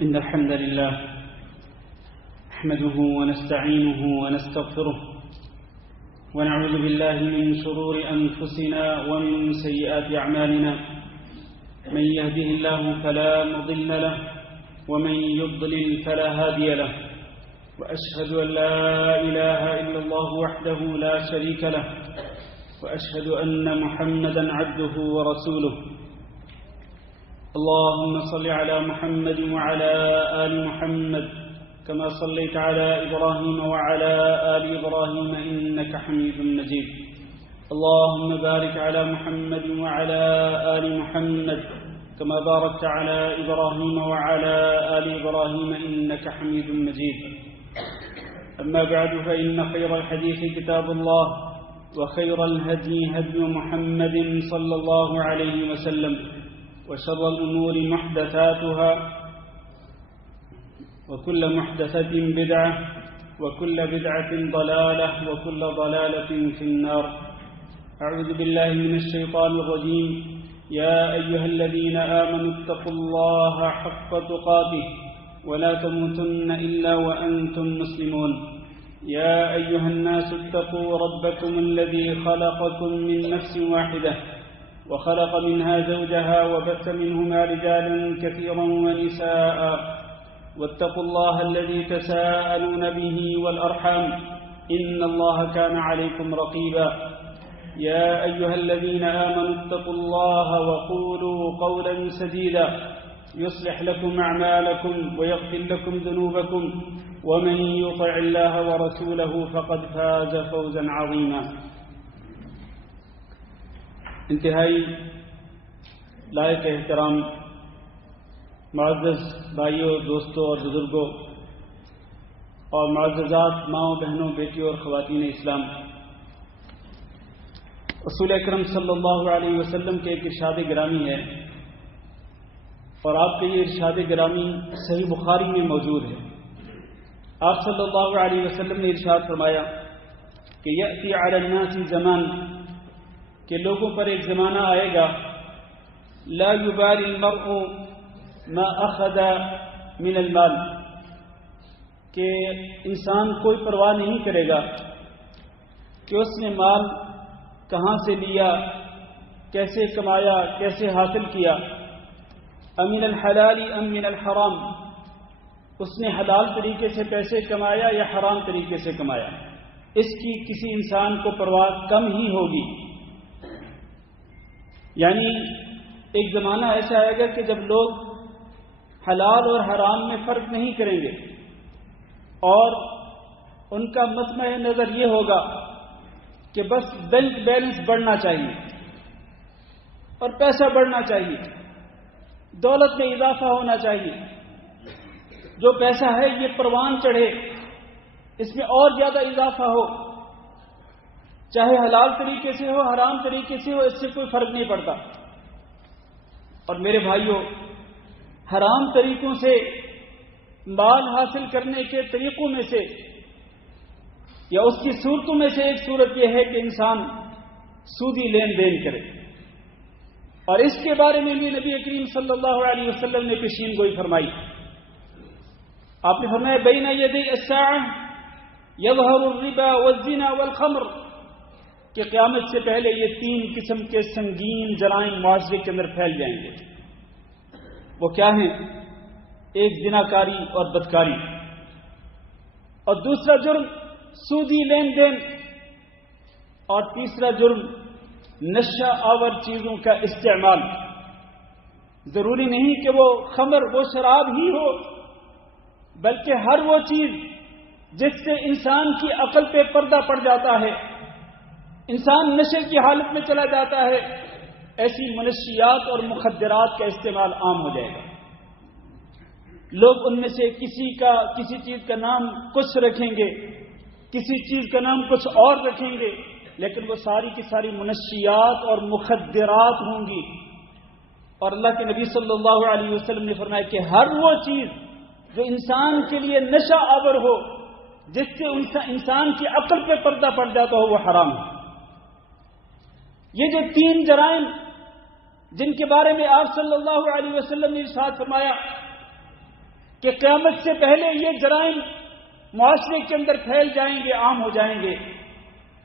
إن الحمد لله نحمده ونستعينه ونستغفره ونعوذ بالله من شرور أنفسنا ومن سيئات أعمالنا. من يهده الله فلا مضل له ومن يضلل فلا هادي له، وأشهد أن لا إله إلا الله وحده لا شريك له، وأشهد أن محمدا عبده ورسوله. اللهم صل على محمد وعلى آل محمد كما صليت على إبراهيم وعلى آل إبراهيم إنك حميد مجيد. اللهم بارك على محمد وعلى آل محمد كما باركت على إبراهيم وعلى آل إبراهيم إنك حميد مجيد. أما بعد، فإن خير الحديث كتاب الله، وخير الهدي هدي محمد صلى الله عليه وسلم، وشر الأمور محدثاتها، وكل محدثة بدعة، وكل بدعة ضلالة، وكل ضلالة في النار. أعوذ بالله من الشيطان الرجيم. يا أيها الذين آمنوا اتقوا الله حق تقاته ولا تموتن إلا وأنتم مسلمون. يا أيها الناس اتقوا ربكم الذي خلقكم من نفس واحدة وخلق منها زوجها وبث منهما رجالا كثيرا ونساء، واتقوا الله الذي تساءلون به والأرحام إن الله كان عليكم رقيبا. يا أيها الذين آمنوا اتقوا الله وقولوا قولا سديدا يصلح لكم أعمالكم ويغفر لكم ذنوبكم، ومن يطع الله ورسوله فقد فاز فوزا عظيما. انتہائی لائق احترام معزز بھائیوں، دوستوں اور بزرگوں، اور معززات ماؤں، بہنوں، بیٹیوں اور خواتین اسلام، رسول اکرم صلی اللہ علیہ وسلم کے ایک ارشاد گرامی ہے، اور آپ کے یہ ارشاد گرامی صحیح بخاری میں موجود ہے. آپ صلی اللہ علیہ وسلم نے ارشاد فرمایا کہ یأتی علی الناس زمان، کہ لوگوں پر ایک زمانہ آئے گا، لا یبالی المرء ما اخذ من المال، کہ انسان کوئی پرواہ نہیں کرے گا کہ اس نے مال کہاں سے لیا، کیسے کمایا، کیسے حاصل کیا. امن الحلال ام من الحرام، اس نے حلال طریقے سے پیسے کمایا یا حرام طریقے سے کمایا، اس کی کسی انسان کو پرواہ کم ہی ہوگی. یعنی ایک زمانہ ایسا آئے گا کہ جب لوگ حلال اور حرام میں فرق نہیں کریں گے، اور ان کا مطمع نظر یہ ہوگا کہ بس بینک بیلنس بڑھنا چاہیے اور پیسہ بڑھنا چاہیے، دولت میں اضافہ ہونا چاہیے، جو پیسہ ہے یہ پروان چڑھے، اس میں اور زیادہ اضافہ ہو، چاہے حلال طریقے سے ہو حرام طریقے سے ہو، اس سے کوئی فرق نہیں پڑتا. اور میرے بھائیوں، حرام طریقوں سے مال حاصل کرنے کے طریقوں میں سے یا اس کی صورتوں میں سے ایک صورت یہ ہے کہ انسان سودی لین دین کرے، اور اس کے بارے میں بھی نبی کریم صلی اللہ علیہ وسلم نے پیشین گوئی فرمائی. آپ نے فرمایا بین یدی الساعہ یظہر الربا والزنا والخمر، کہ قیامت سے پہلے یہ تین قسم کے سنگین جرائم معاشرے کے اندر پھیل جائیں گے. وہ کیا ہیں؟ ایک زناکاری اور بدکاری، اور دوسرا جرم سودی لین دین، اور تیسرا جرم نشہ آور چیزوں کا استعمال. ضروری نہیں کہ وہ خمر، وہ شراب ہی ہو، بلکہ ہر وہ چیز جس سے انسان کی عقل پہ پردہ پڑ جاتا ہے، انسان نشے کی حالت میں چلا جاتا ہے، ایسی منشیات اور مخدرات کا استعمال عام ہو جائے گا. لوگ ان میں سے کسی چیز کا نام کچھ رکھیں گے، کسی چیز کا نام کچھ اور رکھیں گے، لیکن وہ ساری کی ساری منشیات اور مخدرات ہوں گی. اور اللہ کے نبی صلی اللہ علیہ وسلم نے فرمایا کہ ہر وہ چیز جو انسان کے لیے نشہ آور ہو، جس سے انسان کی عقل پہ پردہ پڑ جاتا ہو، وہ حرام ہے. یہ جو تین جرائم جن کے بارے میں آپ صلی اللہ علیہ وسلم نے ارشاد فرمایا کہ قیامت سے پہلے یہ جرائم معاشرے کے اندر پھیل جائیں گے، عام ہو جائیں گے،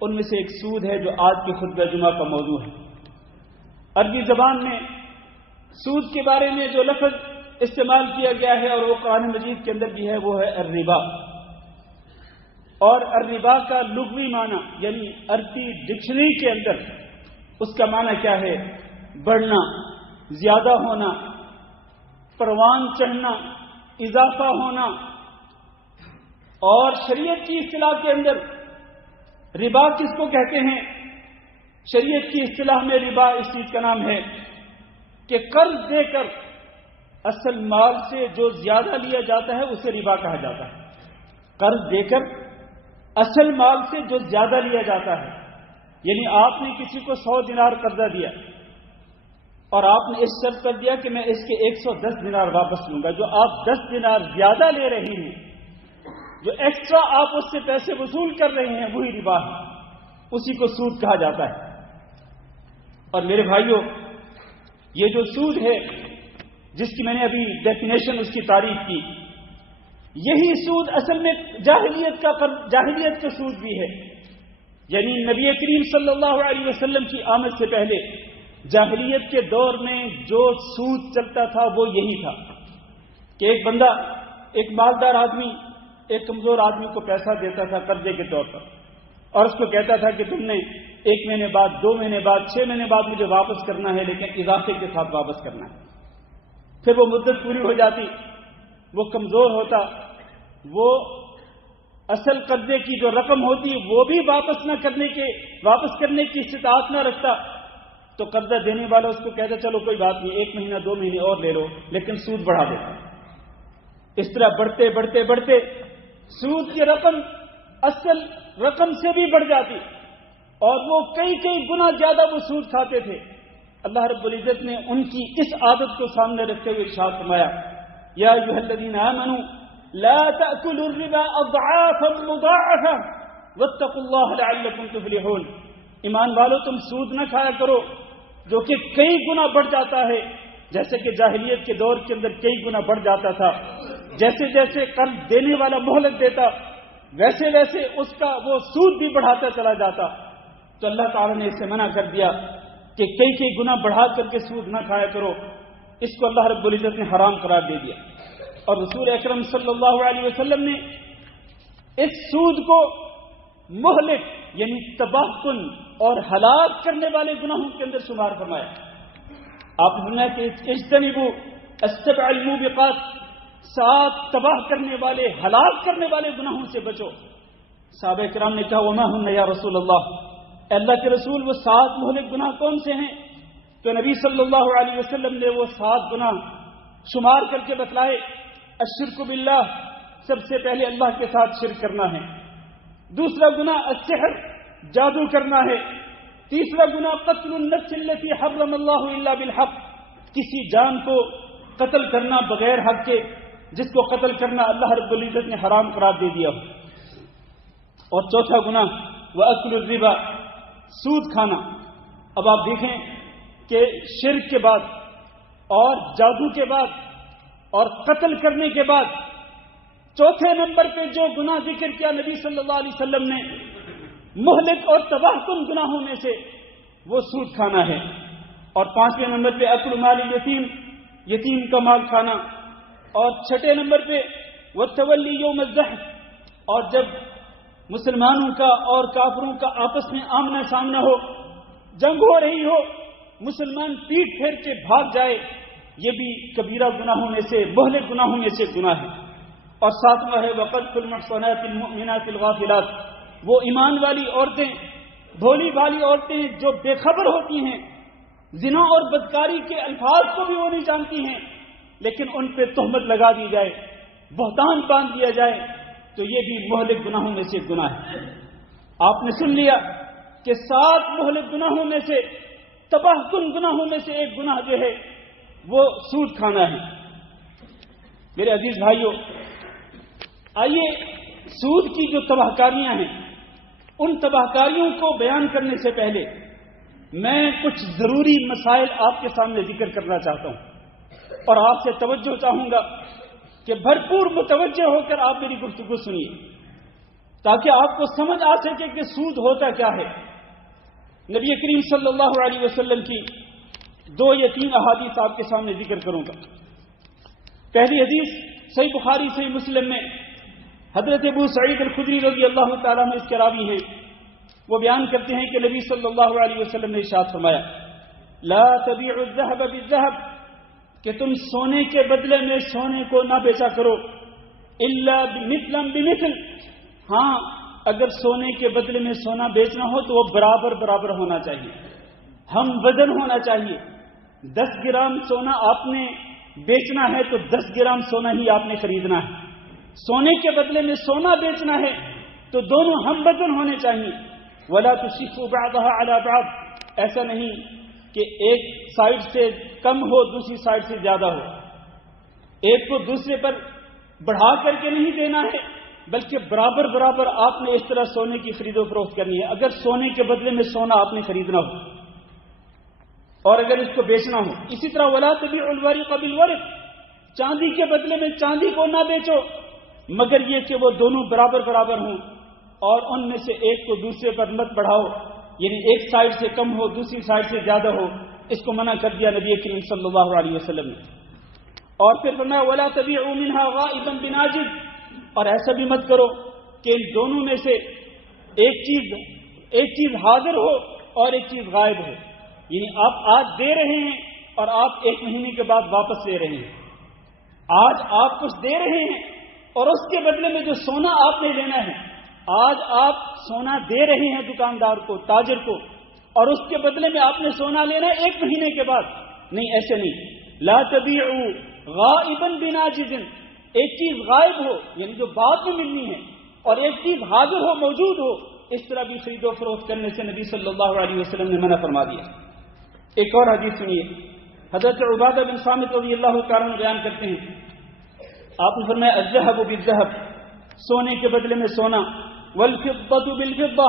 ان میں سے ایک سود ہے جو آج کے خطبہ جمعہ کا موضوع ہے۔ عربی زبان میں سود کے بارے میں جو لفظ استعمال کیا گیا ہے اور وہ قرآن مجید کے اندر بھی ہے وہ ہے الربا، اور الربا کا لغوی معنی یعنی عربی ڈکشنری کے اندر اس کا معنی کیا ہے؟ بڑھنا، زیادہ ہونا، پروان چڑھنا، اضافہ ہونا۔ اور شریعت کی اصطلاح کے اندر ربا کس کو کہتے ہیں؟ شریعت کی اصطلاح میں ربا اس چیز کا نام ہے کہ قرض دے کر اصل مال سے جو زیادہ لیا جاتا ہے اسے ربا کہا جاتا ہے۔ قرض دے کر اصل مال سے جو زیادہ لیا جاتا ہے، یعنی آپ نے کسی کو 100 دینار قرضہ دیا اور آپ نے اس شرط کر دیا کہ میں اس کے 110 دینار واپس لوں گا، جو آپ 10 دینار زیادہ لے رہے ہیں، جو ایکسٹرا آپ اس سے پیسے وصول کر رہے ہیں، وہی ربا ہے، اسی کو سود کہا جاتا ہے۔ اور میرے بھائیوں، یہ جو سود ہے جس کی میں نے ابھی ڈیفینیشن اس کی تعریف کی، یہی سود اصل میں جاہلیت کا سود بھی ہے۔ یعنی نبی کریم صلی اللہ علیہ وسلم کی آمد سے پہلے جاہلیت کے دور میں جو سود چلتا تھا وہ یہی تھا کہ ایک بندہ، ایک مالدار آدمی ایک کمزور آدمی کو پیسہ دیتا تھا قرضے کے طور پر، اور اس کو کہتا تھا کہ تم نے 1 مہینے بعد، 2 مہینے بعد، 6 مہینے بعد مجھے واپس کرنا ہے، لیکن اضافے کے ساتھ واپس کرنا ہے۔ پھر وہ مدت پوری ہو جاتی، وہ کمزور ہوتا، وہ اصل قرضے کی جو رقم ہوتی وہ بھی واپس کرنے کی استطاعت نہ رکھتا، تو قرضہ دینے والا اس کو کہتا چلو کوئی بات نہیں، 1 مہینہ 2 مہینے اور لے لو، لیکن سود بڑھا دیتا۔ اس طرح بڑھتے بڑھتے بڑھتے سود کی رقم اصل رقم سے بھی بڑھ جاتی، اور وہ کئی گنا زیادہ وہ سود کھاتے تھے۔ اللہ رب العزت نے ان کی اس عادت کو سامنے رکھتے ہوئے ارشاد فرمایا، یا ایھا الذین آمنوا لا تأکلوا الربا اضعافا مضاعفا واتقوا اللہ لعلکم تفلحون۔ ایمان والو، تم سود نہ کھایا کرو جو کہ کئی گنا بڑھ جاتا ہے، جیسے کہ جاہلیت کے دور کے اندر کئی گنا بڑھ جاتا تھا۔ جیسے جیسے قرض دینے والا مہلت دیتا، ویسے ویسے اس کا وہ سود بھی بڑھاتا چلا جاتا۔ تو اللہ تعالیٰ نے اسے منع کر دیا کہ کئی گنا بڑھا کر کے سود نہ کھایا کرو، اس کو اللہ رب العزت نے حرام قرار دے دیا۔ اور رسول اکرم صلی اللہ علیہ وسلم نے اس سود کو مہلک یعنی تباہ کن اور ہلاک کرنے والے گناہوں کے اندر شمار فرمایا۔ آپ نے فرمایا کہ اجتنبوا السبع الموبقات، 7 تباہ کرنے والے، ہلاک کرنے والے گناہوں سے بچو۔ صحابہ کرام نے کہا وما ہن یا رسول اللہ، اے اللہ کے رسول وہ 7 مہلک گناہ کون سے ہیں؟ تو نبی صلی اللہ علیہ وسلم نے وہ 7 گناہ شمار کر کے بتلائے۔ الشرک باللہ، سب سے پہلے اللہ کے ساتھ شرک کرنا ہے۔ دوسرا گناہ السحر، جادو کرنا ہے۔ تیسرا گناہ قتل النفس التي حرم اللہ الا بالحق، کسی جان کو قتل کرنا بغیر حق کے، جس کو قتل کرنا اللہ رب العزت نے حرام قرار دے دیا ہو۔ اور چوتھا گناہ وَأَكْلُ الرِّبَا، سود کھانا۔ اب آپ دیکھیں کہ شرک کے بعد اور جادو کے بعد اور قتل کرنے کے بعد چوتھے نمبر پہ جو گناہ ذکر کیا نبی صلی اللہ علیہ وسلم نے مہلک اور تباہ کن گناہوں میں سے، وہ سود کھانا ہے۔ اور 5ویں نمبر پہ اکل مال الیتیم، یتیم کا مال کھانا۔ اور 6 نمبر پہ والتولی یوم الزحف، اور جب مسلمانوں کا اور کافروں کا آپس میں آمنا سامنا ہو، جنگ ہو رہی ہو، مسلمان پیٹ پھیر کے بھاگ جائے، یہ بھی کبیرہ گناہوں میں سے، مہلک گناہوں میں سے گناہ ہے۔ اور 7واں ہے وقذف المحصنات المؤمنات الغافلات، وہ ایمان والی عورتیں، بھولی بھالی عورتیں جو بے خبر ہوتی ہیں، زنا اور بدکاری کے الفاظ کو بھی وہ نہیں جانتی ہیں، لیکن ان پہ تہمت لگا دی جائے، بہتان باندھ دیا جائے، تو یہ بھی مہلک گناہوں میں سے گناہ ہے۔ آپ نے سن لیا کہ 7 مہلک گناہوں میں سے، تباہ کن گناہوں میں سے ایک گناہ جو ہے وہ سود کھانا ہے۔ میرے عزیز بھائیوں، آئیے سود کی جو تباہ کاریاں ہیں، ان تباہ کاریوں کو بیان کرنے سے پہلے میں کچھ ضروری مسائل آپ کے سامنے ذکر کرنا چاہتا ہوں، اور آپ سے توجہ چاہوں گا کہ بھرپور متوجہ ہو کر آپ میری گفتگو سنیے تاکہ آپ کو سمجھ آ سکے کہ سود ہوتا کیا ہے۔ نبی کریم صلی اللہ علیہ وسلم کی 2 یا 3 احادیث آپ کے سامنے ذکر کروں گا۔ پہلی حدیث صحیح بخاری صحیح مسلم میں حضرت ابو سعید الخدری رضی اللہ تعالیٰ عنہ اس کے راوی ہیں، وہ بیان کرتے ہیں کہ نبی صلی اللہ علیہ وسلم نے ارشاد فرمایا لا تبیعوا الذهب بالذهب، کہ تم سونے کے بدلے میں سونے کو نہ بیچا کرو، الا بمثلا بمثل، ہاں اگر سونے کے بدلے میں سونا بیچنا ہو تو وہ برابر برابر ہونا چاہیے، ہم وزن ہونا چاہیے۔ 10 گرام سونا آپ نے بیچنا ہے تو 10 گرام سونا ہی آپ نے خریدنا ہے، سونے کے بدلے میں سونا بیچنا ہے تو دونوں ہم وزن ہونے چاہیے۔ ولا تشفوا بعضها على بعض، ایسا نہیں کہ ایک سائڈ سے کم ہو دوسری سائڈ سے زیادہ ہو، ایک کو دوسرے پر بڑھا کر کے نہیں دینا ہے بلکہ برابر برابر آپ نے اس طرح سونے کی خرید و فروخت کرنی ہے۔ اگر سونے کے بدلے میں سونا آپ نے خریدنا ہو اور اگر اس کو بیچنا ہو، اسی طرح ولا تبيعوا الورق بالورق، چاندی کے بدلے میں چاندی کو نہ بیچو مگر یہ کہ وہ دونوں برابر برابر ہوں اور ان میں سے ایک کو دوسرے پر مت بڑھاؤ، یعنی ایک سائڈ سے کم ہو دوسری سائڈ سے زیادہ ہو، اس کو منع کر دیا نبی کریم صلی اللہ علیہ وسلم نے۔ اور پھر فرمایا ولا تبيعوا منها غائبا بناجز، اور ایسا بھی مت کرو کہ ان دونوں میں سے ایک چیز حاضر ہو اور ایک چیز غائب ہو، یعنی آپ آج دے رہے ہیں اور آپ 1 مہینے کے بعد واپس لے رہے ہیں، آج آپ کچھ دے رہے ہیں اور اس کے بدلے میں جو سونا آپ نے لینا ہے، آج آپ سونا دے رہے ہیں دکاندار کو تاجر کو اور اس کے بدلے میں آپ نے سونا لینا ہے 1 مہینے کے بعد، نہیں ایسے نہیں۔ لا تبيعوا غائبا بناجز، ایک چیز غائب ہو یعنی جو بعد میں ملنی ہے اور ایک چیز حاضر ہو موجود ہو، اس طرح بھی خرید و فروخت کرنے سے نبی صلی اللہ علیہ وسلم نے منع فرما دیا۔ ایک اور حدیث سنیے، حضرت عبادہ بن صامت رضی اللہ تعالیٰ عنہ بیان کرتے ہیں، آپ نے فرمایا الذهب بالذهب، سونے کے بدلے میں سونا، والفضة بالفضة،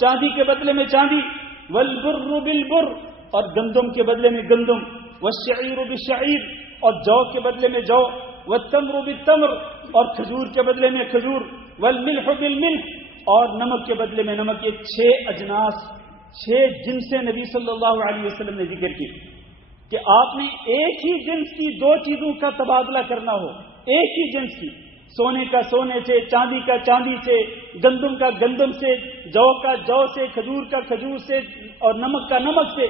چاندی کے بدلے میں چاندی، والبر بالبر، اور گندم کے بدلے میں گندم، والشعير بالشعير، اور جو کے بدلے میں جو، والتمر بالتمر، اور کھجور کے بدلے میں کھجور، والملح بالملح، اور نمک کے بدلے میں نمک۔ یہ 6 اجناس 6 جنسیں نبی صلی اللہ علیہ وسلم نے ذکر کی کہ آپ نے ایک ہی جنس کی 2 چیزوں کا تبادلہ کرنا ہو، ایک ہی جنس کی، سونے کا سونے سے، چاندی کا چاندی سے، گندم کا گندم سے، جو کا جو سے، کھجور کا کھجور سے اور نمک کا نمک سے،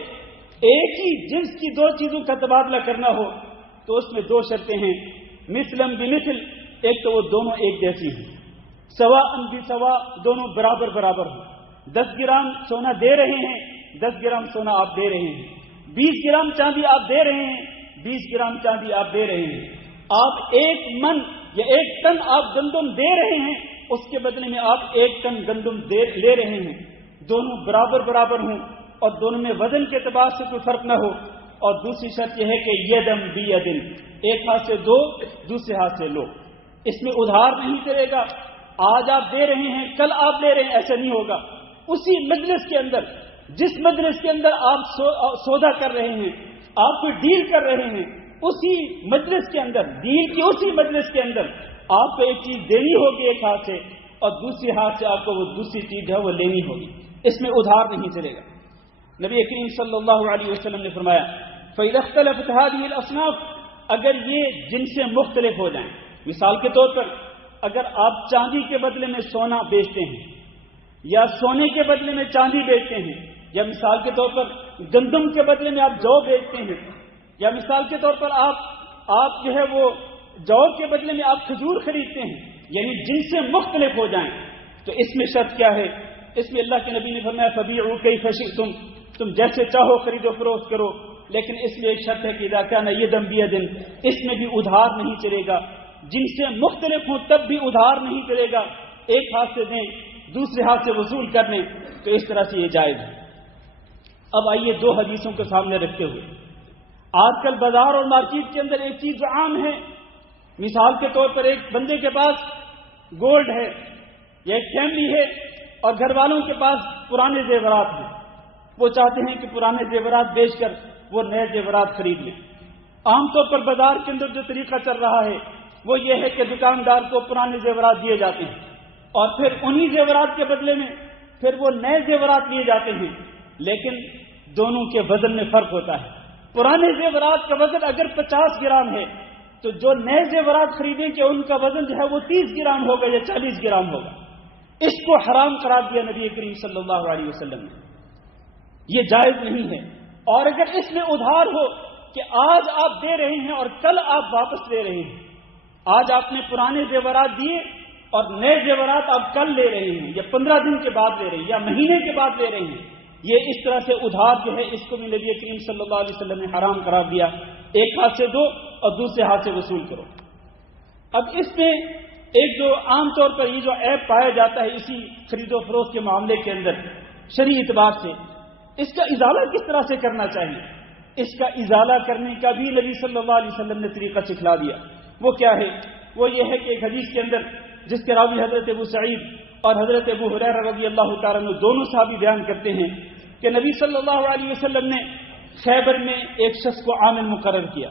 ایک ہی جنس کی 2 چیزوں کا تبادلہ کرنا ہو تو اس میں 2 شرطیں ہیں، مثلاً بمثل، ایک تو وہ دونوں ایک جیسی ہیں، سواء بسواء، دونوں برابر برابر ہوں۔ 10 گرام سونا دے رہے ہیں، 10 گرام سونا آپ دے رہے ہیں، 20 گرام چاندی آپ دے رہے ہیں، 20 گرام چاندی آپ دے رہے ہیں، آپ 1 من یا 1 ٹن آپ گندم دے رہے ہیں، اس کے بدلے میں آپ 1 ٹن گندم لے رہے ہیں، دونوں برابر برابر ہوں اور دونوں میں وزن کے اعتبار سے کوئی فرق نہ ہو۔ اور دوسری شرط یہ ہے کہ یدم بیدن، ایک ہاتھ سے دو دوسرے ہاتھ سے لو، اس میں ادھار نہیں چلے گا، آج آپ دے رہے ہیں کل آپ لے رہے ہیں، ایسا نہیں ہوگا۔ اسی مجلس کے اندر، جس مجلس کے اندر آپ سودا کر رہے ہیں، آپ کوئی ڈیل کر رہے ہیں، اسی مجلس کے اندر، ڈیل کی اسی مجلس کے اندر آپ کو ایک چیز دینی ہوگی ایک ہاتھ سے اور دوسری ہاتھ سے آپ کو وہ دوسری چیز ہے وہ لینی ہوگی، اس میں ادھار نہیں چلے گا۔ نبی کریم صلی اللہ علیہ وسلم نے فرمایا فَإِذَا اخْتَلَفَتْ هَذِهِ الْأَصْنَافُ، اگر یہ جنسیں مختلف ہو جائیں، مثال کے طور پر اگر آپ چاندی کے بدلے میں سونا بیچتے ہیں یا سونے کے بدلے میں چاندی بیچتے ہیں، یا مثال کے طور پر گندم کے بدلے میں آپ جو بیچتے ہیں، یا مثال کے طور پر آپ جو ہے وہ جو کے بدلے میں آپ کھجور خریدتے ہیں، یعنی جنسیں مختلف ہو جائیں تو اس میں شرط کیا ہے؟ اس میں اللہ کے نبی نے فرمایا فَبِيعُوا كَيْفَ شِئْتُمْ، تم جیسے چاہو خرید و فروخت کرو، لیکن اس میں ایک شرط ہے کہ اذا كان يدا بيد، اس میں بھی ادھار نہیں چلے گا، جن سے مختلف ہوں تب بھی ادھار نہیں چلے گا، ایک ہاتھ سے دیں دوسرے ہاتھ سے وصول کر لیں، تو اس طرح سے یہ جائز ہے۔ اب آئیے 2 حدیثوں کو سامنے رکھتے ہوئے، آج کل بازار اور مارکیٹ کے اندر ایک چیز جو عام ہے، مثال کے طور پر ایک بندے کے پاس گولڈ ہے یا ایک فیملی ہے اور گھر والوں کے پاس پرانے زیورات ہیں، وہ چاہتے ہیں کہ پرانے زیورات بیچ کر وہ نئے زیورات خرید لیں۔ عام طور پر بازار کے اندر جو طریقہ چل رہا ہے وہ یہ ہے کہ دکاندار کو پرانے زیورات دیے جاتے ہیں اور پھر انہی زیورات کے بدلے میں پھر وہ نئے زیورات لیے جاتے ہیں، لیکن دونوں کے وزن میں فرق ہوتا ہے۔ پرانے زیورات کا وزن اگر 50 گرام ہے تو جو نئے زیورات خریدیں کہ ان کا وزن جو ہے وہ 30 گرام ہوگا یا 40 گرام ہوگا۔ اس کو حرام قرار دیا نبی کریم صلی اللہ علیہ وسلم نے، یہ جائز نہیں ہے۔ اور اگر اس میں ادھار ہو کہ آج آپ دے رہے ہیں اور کل آپ واپس لے رہے ہیں، آج آپ نے پرانے زیورات دیے اور نئے زیورات آپ کل لے رہے ہیں یا 15 دن کے بعد لے رہے ہیں یا مہینے کے بعد لے رہے ہیں، یہ اس طرح سے ادھار جو ہے اس کو بھی نبی کریم صلی اللہ علیہ وسلم نے حرام قرار دیا۔ ایک ہاتھ سے دو اور دوسرے ہاتھ سے وصول کرو۔ اب اس میں ایک جو عام طور پر یہ جو عیب پایا جاتا ہے اسی خرید و فروخت کے معاملے کے اندر شرعی اعتبار سے، اس کا ازالہ کس طرح سے کرنا چاہیے؟ اس کا ازالہ کرنے کا بھی نبی صلی اللہ علیہ وسلم نے طریقہ سکھلا دیا۔ وہ کیا ہے؟ وہ یہ ہے کہ ایک حدیث کے اندر جس کے راوی حضرت ابو سعید اور حضرت ابو ہریرہ رضی اللہ تعالیٰ عنہ دونوں صحابی بیان کرتے ہیں کہ نبی صلی اللہ علیہ وسلم نے خیبر میں ایک شخص کو عامل مقرر کیا۔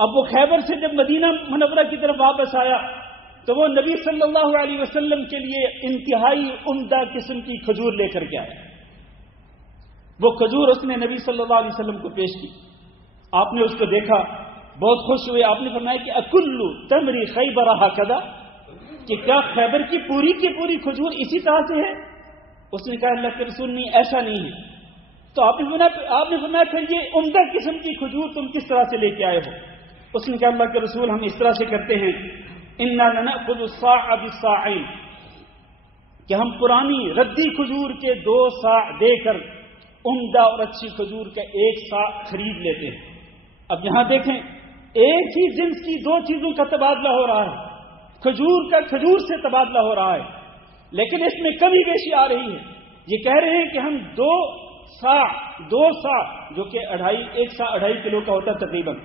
اب وہ خیبر سے جب مدینہ منورہ کی طرف واپس آیا تو وہ نبی صلی اللہ علیہ وسلم کے لیے انتہائی عمدہ قسم کی کھجور لے کر کے آیا۔ وہ کھجور اس نے نبی صلی اللہ علیہ وسلم کو پیش کی۔ آپ نے اس کو دیکھا، بہت خوش ہوئے۔ آپ نے فرمایا کہ اکلو تمری خیبر ہکذا، کہ کیا خیبر کی پوری کھجور اسی طرح سے ہے؟ اس نے کہا اللہ کے رسول نہیں، ایسا نہیں ہے۔ تو آپ نے فرمایا پھر یہ عمدہ قسم کی کھجور تم کس طرح سے لے کے آئے ہو؟ اس نے کہا اللہ کے رسول ہم اس طرح سے کرتے ہیں، انا لنأخذ الصاع بالصاعین، کہ ہم پرانی ردی کھجور کے 2 صاع دے کر عمدہ اور اچھی کھجور کا 1 صاع خرید لیتے ہیں۔ اب یہاں دیکھیں، ایک ہی جنس کی 2 چیزوں کا تبادلہ ہو رہا ہے، کھجور کا کھجور سے تبادلہ ہو رہا ہے، لیکن اس میں کمی بیشی آ رہی ہے۔ یہ کہہ رہے ہیں کہ ہم 2 صاع جو کہ 1 صاع 2.5 کلو کا ہوتا ہے تقریباً،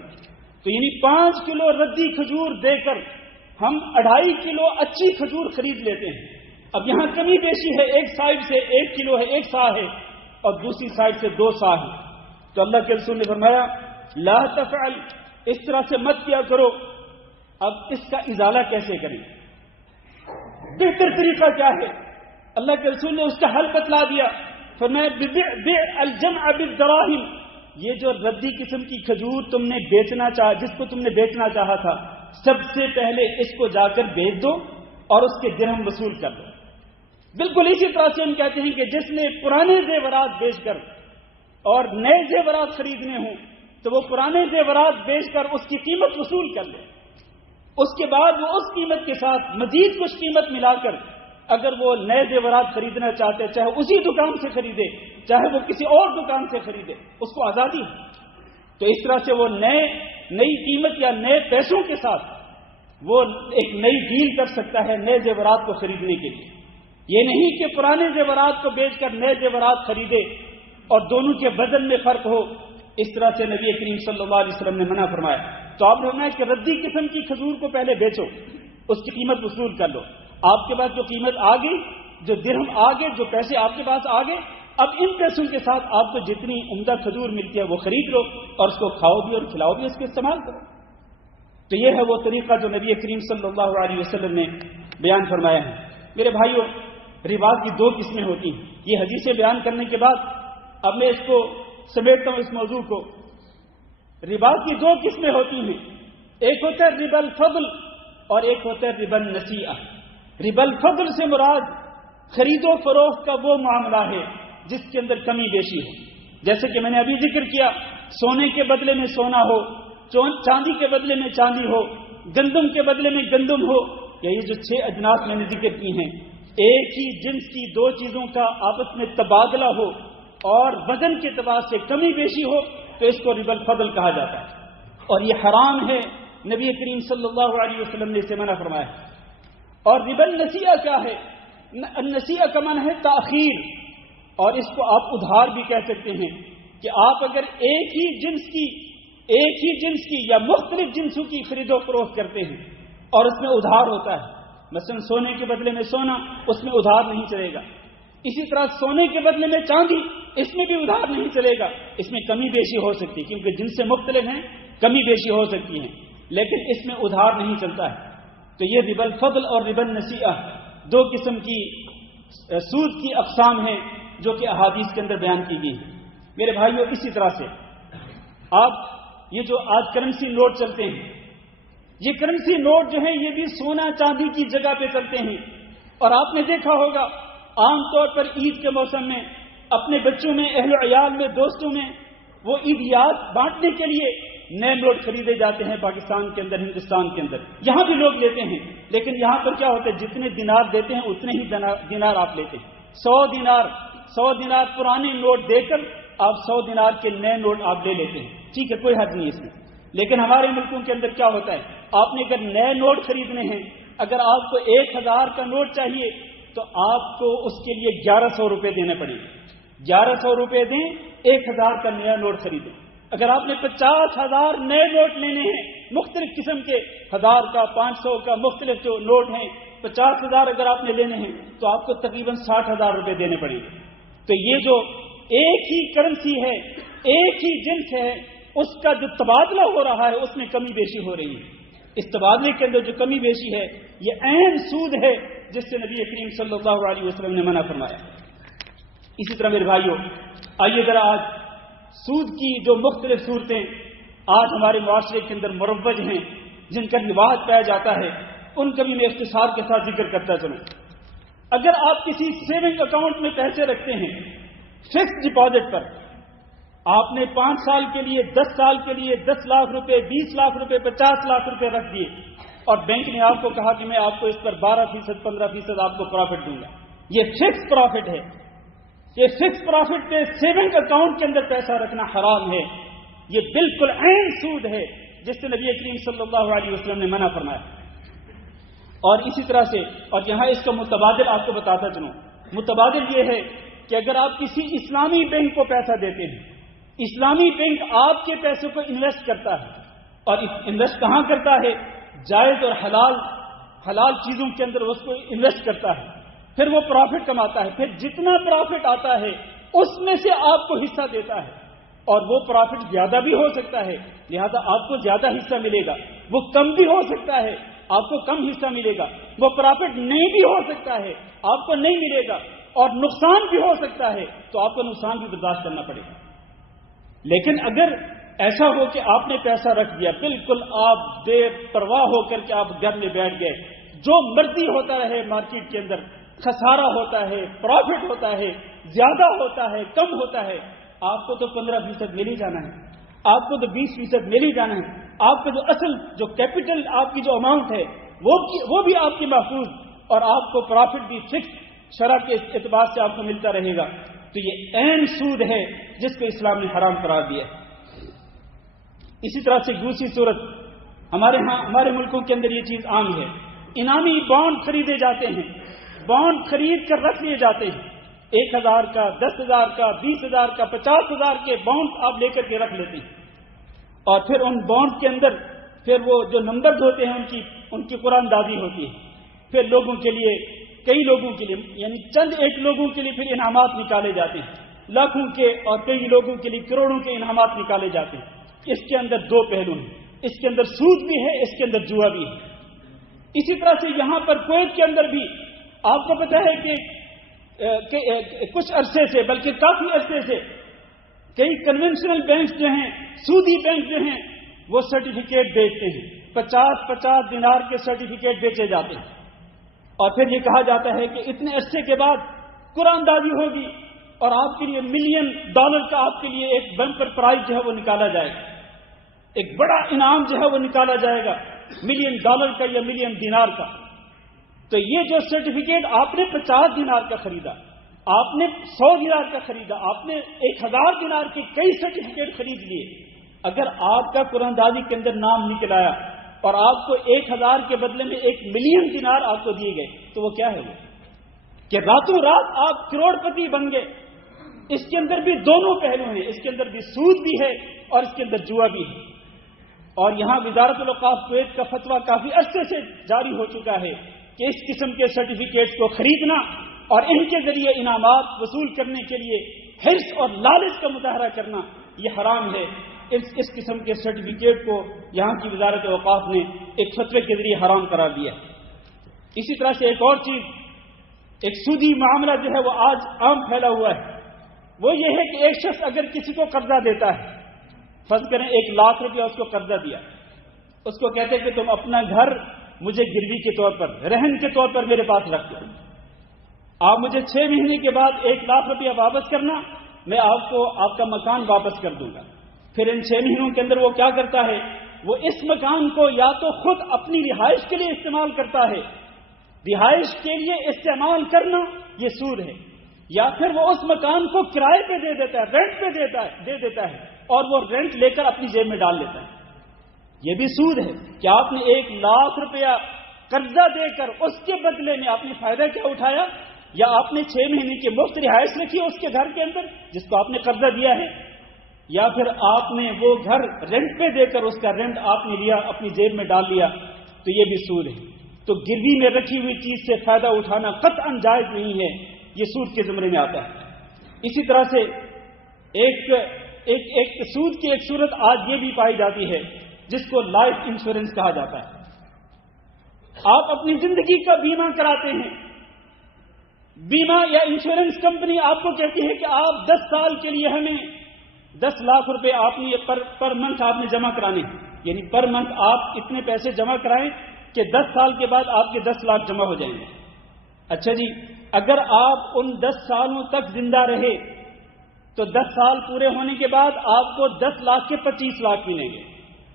تو یعنی 5 کلو ردی کھجور دے کر ہم 2.5 کلو اچھی کھجور خرید لیتے ہیں۔ اب یہاں کمی بیشی ہے، ایک سائڈ سے 1 کلو ہے، 1 صاع ہے، اور دوسری سائڈ سے 2 صاع ہے۔ تو اللہ کے رسول نے فرمایا لا تفعل، اس طرح سے مت کیا کرو۔ اب اس کا ازالہ کیسے کریں؟ بہتر طریقہ کیا ہے؟ اللہ کے رسول نے اس کا حل بتلا دیا۔ فرمایا بِع الجمع بالدراہم، یہ جو ردی قسم کی کھجور تم نے بیچنا چاہا، جس کو تم نے بیچنا چاہا تھا، سب سے پہلے اس کو جا کر بیچ دو اور اس کے درہم وصول کر دو۔ بالکل اسی طرح سے ہم کہتے ہیں کہ جس نے پرانے زیورات بیچ کر اور نئے زیورات خریدنے ہوں تو وہ پرانے زیورات بیچ کر اس کی قیمت وصول کر لے، اس کے بعد وہ اس قیمت کے ساتھ مزید کچھ قیمت ملا کر اگر وہ نئے زیورات خریدنا چاہتے، چاہے اسی دکان سے خریدے چاہے وہ کسی اور دکان سے خریدے، اس کو آزادی ہے۔ تو اس طرح سے وہ نئی قیمت یا نئے پیسوں کے ساتھ وہ ایک نئی ڈیل کر سکتا ہے نئے زیورات کو خریدنے کے لیے۔ یہ نہیں کہ پرانے زیورات کو بیچ کر نئے زیورات خریدے اور دونوں کے وزن میں فرق ہو، اس طرح سے نبی کریم صلی اللہ علیہ وسلم نے منع فرمایا۔ تو آپ نے فرمایا کہ ردی قسم کی کھجور کو پہلے بیچو، اس کی قیمت وصول کر لو، آپ کے پاس جو قیمت آ گئی، جو درہم آ گئے، جو پیسے آپ کے پاس آ گئے، اب ان پیسوں کے ساتھ آپ کو جتنی عمدہ کھجور ملتی ہے وہ خرید لو اور اس کو کھاؤ بھی اور کھلاؤ بھی، اس کے استعمال کرو۔ تو یہ ہے وہ طریقہ جو نبی کریم صلی اللہ علیہ وسلم نے بیان فرمایا ہے۔ میرے بھائیوں، ربا کی 2 قسمیں ہوتی ہیں۔ یہ حدیثیں بیان کرنے کے بعد اب میں اس کو سمیٹتا ہوں، اس موضوع کو۔ ربا کی 2 قسمیں ہوتی ہیں، ایک ہوتا ہے ربا الفضل اور ایک ہوتا ہے ربا النسیئہ۔ ربا الفضل سے مراد خرید و فروخت کا وہ معاملہ ہے جس کے اندر کمی بیشی ہے، جیسے کہ میں نے ابھی ذکر کیا، سونے کے بدلے میں سونا ہو، چاندی کے بدلے میں چاندی ہو، گندم کے بدلے میں گندم ہو، یا یہ جو 6 اجناس میں نے ذکر کی ہیں، ایک ہی جنس کی 2 چیزوں کا آپس میں تبادلہ ہو اور وزن کے اعتبار سے کمی بیشی ہو تو اس کو ربا الفضل کہا جاتا ہے، اور یہ حرام ہے۔ نبی کریم صلی اللہ علیہ وسلم نے اسے منع فرمایا۔ اور ربا النسیئہ کیا ہے؟ النسیئہ کا معنی ہے تاخیر، اور اس کو آپ ادھار بھی کہہ سکتے ہیں کہ آپ اگر ایک ہی جنس کی یا مختلف جنسوں کی خرید و فروخت کرتے ہیں اور اس میں ادھار ہوتا ہے، مثلا سونے کے بدلے میں سونا، اس میں ادھار نہیں چلے گا۔ اسی طرح سونے کے بدلے میں چاندی، اس میں بھی ادھار نہیں چلے گا، اس میں کمی بیشی ہو سکتی ہے کیونکہ جن سے مختلف ہیں کمی بیشی ہو سکتی ہیں، لیکن اس میں ادھار نہیں چلتا ہے. تو یہ ربا الفضل اور ربا النسیئہ دو قسم کی سود کی اقسام ہیں جو کہ احادیث کے اندر بیان کی گئی ہیں. میرے بھائیوں، اسی طرح سے آپ یہ جو آج کرنسی نوٹ چلتے ہیں، یہ کرنسی نوٹ جو ہیں یہ بھی سونا چاندی کی جگہ پہ چلتے ہیں. اور آپ نے دیکھا ہوگا عام طور پر عید کے موسم میں اپنے بچوں میں، اہل و عیال میں، دوستوں میں وہ عیدیات بانٹنے کے لیے نئے نوٹ خریدے جاتے ہیں. پاکستان کے اندر، ہندوستان کے اندر یہاں بھی لوگ لیتے ہیں، لیکن یہاں پر کیا ہوتا ہے، جتنے دینار دیتے ہیں اتنے ہی دینار آپ لیتے ہیں. 100 دینار پرانے نوٹ دے کر آپ 100 دینار کے نئے نوٹ آپ لے لیتے ہیں. ٹھیک ہے، کوئی حرج نہیں اس میں. لیکن ہمارے ملکوں کے اندر کیا ہوتا ہے، آپ نے اگر نئے نوٹ خریدنے ہیں، اگر آپ کو 1000 کا نوٹ چاہیے تو آپ کو اس کے لیے 1100 روپے دینے پڑیں گے. 1100 روپے دیں، 1000 کا نیا نوٹ خریدیں. اگر آپ نے 50,000 نئے نوٹ لینے ہیں مختلف قسم کے، 1000 کا، 500 کا، مختلف جو نوٹ ہیں، 50,000 اگر آپ نے لینے ہیں تو آپ کو تقریباً 60,000 روپے دینے پڑیں گے. تو یہ جو ایک ہی کرنسی ہے، ایک ہی جنس ہے، اس کا جو تبادلہ ہو رہا ہے اس میں کمی بیشی ہو رہی ہے. اس تبادلے کے اندر جو کمی بیشی ہے یہ عین سود ہے جس سے نبی کریم صلی اللہ علیہ وسلم نے منع فرمایا. اسی طرح میرے بھائیوں، آئیے ذرا آج سود کی جو مختلف صورتیں آج ہمارے معاشرے کے اندر مروج ہیں، جن کا رواج پایا جاتا ہے، ان کا بھی میں اختصار کے ساتھ ذکر کرتا چلوں. اگر آپ کسی سیونگ اکاؤنٹ میں پیسے رکھتے ہیں فکس ڈپازٹ پر، آپ نے 5 سال کے لیے، 10 سال کے لیے 10 لاکھ روپے، 20 لاکھ روپے، 50 لاکھ روپے رکھ دیے اور بینک نے آپ کو کہا کہ میں آپ کو اس پر 12%، 15% آپ کو پروفٹ دوں گا. یہ فکس پروفٹ ہے. یہ فکس پروفٹ پہ سیونگ اکاؤنٹ کے اندر پیسہ رکھنا حرام ہے. یہ بالکل عین سود ہے جس سے نبی کریم صلی اللہ علیہ وسلم نے منع فرمایا. اور اسی طرح سے، اور یہاں اس کا متبادل آپ کو بتاتا چلوں. متبادل یہ ہے کہ اگر آپ کسی اسلامی بینک کو پیسہ دیتے ہیں، اسلامی بینک آپ کے پیسوں کو انویسٹ کرتا ہے، اور انویسٹ کہاں کرتا ہے؟ جائز اور حلال چیزوں کے اندر اس کو انویسٹ کرتا ہے. پھر وہ پروفٹ کماتا ہے، پھر جتنا پروفٹ آتا ہے اس میں سے آپ کو حصہ دیتا ہے. اور وہ پروفٹ زیادہ بھی ہو سکتا ہے، لہذا آپ کو زیادہ حصہ ملے گا. وہ کم بھی ہو سکتا ہے، آپ کو کم حصہ ملے گا. وہ پروفٹ نہیں بھی ہو سکتا ہے، آپ کو نہیں ملے گا. اور نقصان بھی ہو سکتا ہے تو آپ کو نقصان بھی برداشت کرنا پڑے گا. لیکن اگر ایسا ہو کہ آپ نے پیسہ رکھ دیا، بالکل آپ بے پرواہ ہو کر کے آپ گھر میں بیٹھ گئے، جو مرضی ہوتا رہے مارکیٹ کے اندر، خسارہ ہوتا ہے، پروفٹ ہوتا ہے، زیادہ ہوتا ہے، کم ہوتا ہے، آپ کو تو 15% مل ہی جانا ہے، آپ کو تو 20% مل ہی جانا ہے. آپ کا جو اصل جو کیپٹل آپ کی جو اماؤنٹ ہے وہ بھی آپ کی محفوظ، اور آپ کو پروفٹ بھی فکس شرح کے اعتبار سے آپ کو ملتا رہے گا. تو یہ عین سود ہے جس کو اسلام نے حرام قرار دیا. اسی طرح سے دوسری صورت ہمارے ملکوں کے اندر یہ چیز عام ہے. انعامی بانڈ خریدے جاتے ہیں، بانڈ خرید کر رکھ لیے جاتے ہیں. 1000 کا، 10,000 کا، 20,000 کا، 50,000 کے بانڈ آپ لے کر کے رکھ لیتے ہیں. اور پھر ان بانڈ کے اندر پھر وہ جو نمبرز ہوتے ہیں ان کی قرآن دازی ہوتی ہے. پھر لوگوں کے لیے، کئی لوگوں کے لیے، یعنی چند ایک لوگوں کے لیے پھر انعامات نکالے جاتے ہیں، لاکھوں کے اور کئی لوگوں کے لیے کروڑوں کے انعامات نکالے جاتے ہیں. اس کے اندر دو پہلو ہیں، اس کے اندر سود بھی ہے، اس کے اندر جوا بھی ہے. اسی طرح سے یہاں پر کویت کے اندر بھی آپ کو پتہ ہے کہ کچھ عرصے سے، بلکہ کافی عرصے سے کئی کنونشنل بینکس جو ہیں، سودی بینک جو ہیں، وہ سرٹیفکیٹ بیچتے ہیں. 50 دینار کے سرٹیفکیٹ بیچے جاتے ہیں. اور پھر یہ کہا جاتا ہے کہ اتنے عرصے کے بعد قرآن دازی ہوگی اور آپ کے لیے $1 ملین کا آپ کے لیے ایک بمپر پرائز جو ہے وہ نکالا جائے گا. ایک بڑا انعام جو ہے وہ نکالا جائے گا $1 ملین کا یا $1 ملین کا. تو یہ جو سرٹیفکیٹ آپ نے 50 دینار کا خریدا، آپ نے 100 دینار کا خریدا، آپ نے 1000 دینار کے کئی سرٹیفکیٹ خرید لیے. اگر آپ کا قرآن دازی کے اندر نام نکل آیا اور آپ کو 1000 کے بدلے میں $1 ملین دینار آپ کو دیے گئے تو وہ کیا ہے؟ وہ کہ راتوں رات آپ کروڑ پتی بن گئے. اس کے اندر بھی دونوں پہلو ہیں، اس کے اندر بھی سود بھی ہے اور اس کے اندر جوا بھی ہے. اور یہاں وزارت الاوقاف کویت کا فتویٰ کافی عرصے سے جاری ہو چکا ہے کہ اس قسم کے سرٹیفکیٹس کو خریدنا اور ان کے ذریعے انعامات وصول کرنے کے لیے حرص اور لالچ کا مظاہرہ کرنا یہ حرام ہے. اس قسم کے سرٹیفکیٹ کو یہاں کی وزارت اوقاف نے ایک فتوے کے ذریعے حرام قرار دیا. اسی طرح سے ایک اور چیز، ایک سودی معاملہ جو ہے وہ آج عام پھیلا ہوا ہے. وہ یہ ہے کہ ایک شخص اگر کسی کو قرضہ دیتا ہے، فرض کریں 1 لاکھ روپیہ اس کو قرضہ دیا، اس کو کہتے ہیں کہ تم اپنا گھر مجھے گروی کے طور پر، رہن کے طور پر میرے پاس رکھ دو، آپ مجھے 6 مہینے کے بعد 1 لاکھ روپیہ واپس کرنا، میں آپ کو آپ کا مکان واپس کر دوں گا. پھر ان 6 مہینوں کے اندر وہ کیا کرتا ہے، وہ اس مکان کو یا تو خود اپنی رہائش کے لیے استعمال کرتا ہے. رہائش کے لیے استعمال کرنا یہ سود ہے، یا پھر وہ اس مکان کو کرائے پہ دے دیتا ہے، رینٹ پہ دے دیتا ہے اور وہ رینٹ لے کر اپنی جیب میں ڈال لیتا ہے. یہ بھی سود ہے کہ آپ نے 1 لاکھ روپیہ قرضہ دے کر اس کے بدلے میں آپ نے فائدہ کیا اٹھایا، یا آپ نے 6 مہینے کی مفت رہائش رکھی اس کے گھر کے اندر جس کو آپ نے قرضہ دیا ہے، یا پھر آپ نے وہ گھر رینٹ پہ دے کر اس کا رینٹ آپ نے لیا، اپنی جیب میں ڈال لیا، تو یہ بھی سود ہے. تو گروی میں رکھی ہوئی چیز سے فائدہ اٹھانا قطعاً جائز نہیں ہے، یہ سود کے زمرے میں آتا ہے. اسی طرح سے ایک سود کی ایک صورت آج یہ بھی پائی جاتی ہے جس کو لائف انشورنس کہا جاتا ہے. آپ اپنی زندگی کا بیمہ کراتے ہیں، بیمہ یا انشورنس کمپنی آپ کو کہتی ہے کہ آپ 10 سال کے لیے ہمیں 10 لاکھ روپے آپ نے پر منتھ آپ نے جمع کرانے ہیں، یعنی پر منتھ آپ اتنے پیسے جمع کرائیں کہ 10 سال کے بعد آپ کے 10 لاکھ جمع ہو جائیں گے. اچھا جی، اگر آپ ان 10 سالوں تک زندہ رہے تو 10 سال پورے ہونے کے بعد آپ کو 10 لاکھ کے 25 لاکھ ملیں گے.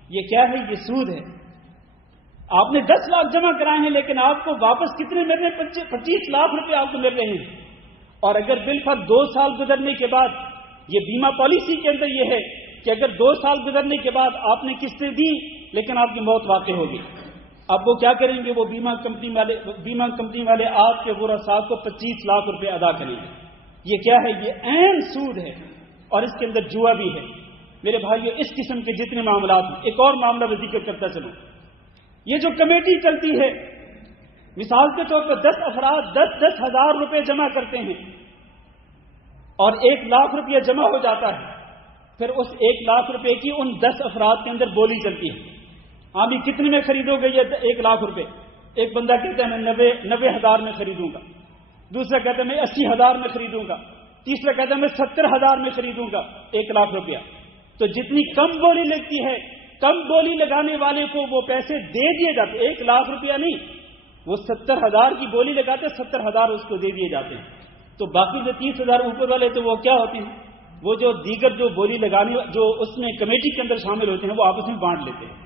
یہ کیا ہے؟ یہ سود ہے. آپ نے 10 لاکھ جمع کرائے ہیں لیکن آپ کو واپس کتنے مل رہے ہیں؟ 25 لاکھ روپے آپ کو مل رہے ہیں. اور اگر بالفرض 2 سال گزرنے کے بعد، یہ بیمہ پالیسی کے اندر یہ ہے کہ اگر 2 سال گزرنے کے بعد آپ نے قسطیں دی لیکن آپ کی موت واقع ہوگی، اب وہ کیا کریں گے؟ وہ بیمہ کمپنی والے آپ کے ورثاء کو 25 لاکھ روپے ادا کریں گے. یہ کیا ہے؟ یہ عین سود ہے اور اس کے اندر جوا بھی ہے. میرے بھائیو، اس قسم کے جتنے معاملات ہیں، ایک اور معاملہ میں ذکر کرتا چلوں. یہ جو کمیٹی چلتی ہے، مثال کے طور پر 10 افراد 10 ہزار روپے جمع کرتے ہیں اور 1 لاکھ روپیہ جمع ہو جاتا ہے، پھر اس 1 لاکھ روپے کی ان 10 افراد کے اندر بولی چلتی ہے. بھی کتنے میں خریدو گے یہ 1 لاکھ روپے؟ ایک بندہ کہتا ہے میں 90 ہزار میں خریدوں گا، دوسرا کہتا ہے میں 80 ہزار میں خریدوں گا، تیسرا کہتا ہے میں 70 ہزار میں خریدوں گا 1 لاکھ روپیہ. تو جتنی کم بولی لگتی ہے، کم بولی لگانے والے کو وہ پیسے دے دیے جاتے. 1 لاکھ روپیہ نہیں، وہ 70 ہزار کی بولی لگاتے، 70 ہزار اس کو دے دیے جاتے ہیں. تو باقی جو 30 ہزار اوپر والے تو وہ کیا ہوتے ہیں؟ وہ جو دیگر جو بولی لگانے جو اس میں کمیٹی کے اندر شامل ہوتے ہیں وہ آپس میں بانٹ لیتے ہیں.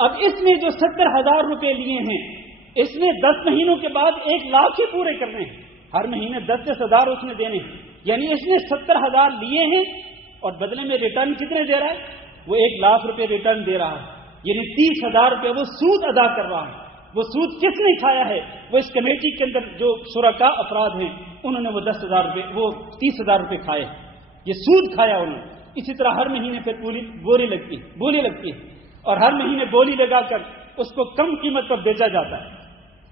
اب اس نے جو 70 ہزار روپے لیے ہیں، اس نے 10 مہینوں کے بعد 1 لاکھ ہی پورے کرنے ہیں. ہر مہینے 10 ہزار اس نے دینے ہیں. یعنی اس نے 70 ہزار لیے ہیں اور بدلے میں ریٹرن کتنے دے رہا ہے؟ وہ 1 لاکھ روپے ریٹرن دے رہا ہے. یعنی 30 ہزار روپے وہ سود ادا کر رہا ہے. وہ سود کس نے کھایا ہے؟ وہ اس کمیٹی کے اندر جو شرکاء افراد ہیں انہوں نے وہ 10 ہزار روپے، وہ 30 ہزار روپے کھائے. یہ سود کھایا انہوں نے. اسی طرح ہر مہینے پھر بولی لگتی ہے اور ہر مہینے بولی لگا کر اس کو کم قیمت پر بیچا جاتا ہے.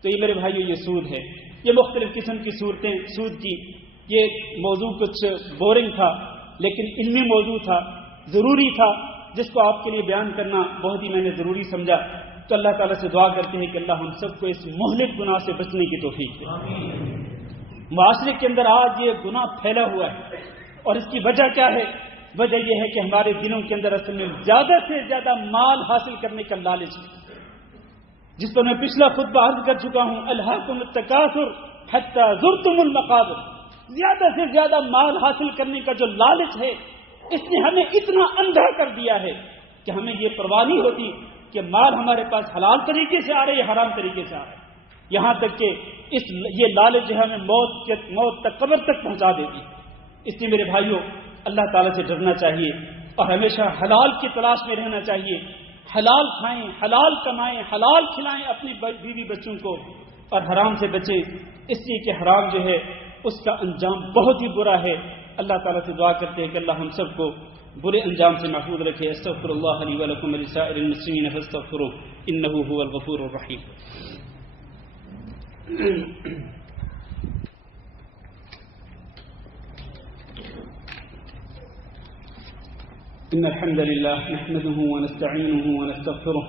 تو یہ میرے بھائیو یہ سود ہے. یہ مختلف قسم کی صورتیں سود کی. یہ موضوع کچھ بورنگ تھا لیکن علمی موضوع تھا، ضروری تھا، جس کو آپ کے لیے بیان کرنا بہت ہی میں نے ضروری سمجھا. تو اللہ تعالیٰ سے دعا کرتے ہیں کہ اللہ ہم سب کو اس مہلک گناہ سے بچنے کی توفیق دے. معاشرے کے اندر آج یہ گناہ پھیلا ہوا ہے اور اس کی وجہ کیا ہے؟ وجہ یہ ہے کہ ہمارے دلوں کے اندر اصل میں زیادہ سے زیادہ مال حاصل کرنے کا لالچ ہے، جس پر میں پچھلا خطبہ عرض کر چکا ہوں. الہاکم التکاثر حتی زرتم المقابر. زیادہ سے زیادہ مال حاصل کرنے کا جو لالچ ہے، اس نے ہمیں اتنا اندھا کر دیا ہے کہ ہمیں یہ پرواہ نہیں ہوتی کہ مال ہمارے پاس حلال طریقے سے آ رہا ہے یا حرام طریقے سے آ رہا ہے. یہاں تک کہ یہ لالچ ہمیں موت تک، قبر تک پہنچا دیتی. اس لیے میرے بھائیوں، اللہ تعالیٰ سے ڈرنا چاہیے اور ہمیشہ حلال کی تلاش میں رہنا چاہیے. حلال کھائیں، حلال کمائیں، حلال کھلائیں اپنے بیوی بچوں کو اور حرام سے بچیں، اس لیے کہ حرام جو ہے اس کا انجام بہت ہی برا ہے. اللہ تعالیٰ سے دعا کرتے ہیں کہ اللہ ہم سب کو برے انجام سے محفوظ رکھے. استغفر اللہ لی ولکم ولسائر المسلمین فاستغفروہ انہ هو الغفور الرحیم. إن الحمد لله نحمده ونستعينه ونستغفره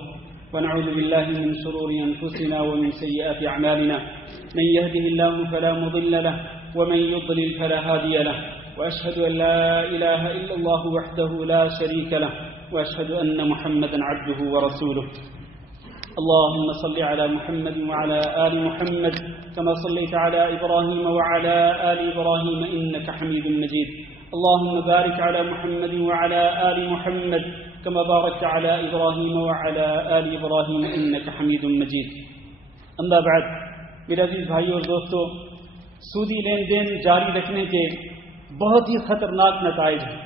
ونعوذ بالله من شرور أنفسنا ومن سيئات أعمالنا من يهده الله فلا مضل له ومن يضلل فلا هادي له وأشهد أن لا إله إلا الله وحده لا شريك له وأشهد أن محمدا عبده ورسوله اللهم صل على محمد وعلى آل محمد كما صليت على إبراهيم وعلى آل إبراهيم إنك حميد مجيد اللهم بارك على محمد وعلى آل محمد كما باركت على إبراهيم وعلى آل إبراهيم إنك حميد مجيد اما بعد میرے عزیز بھائیو اور دوستو، سودی لین دین جاری رکھنے کے بہت ہی خطرناک نتائج ہیں۔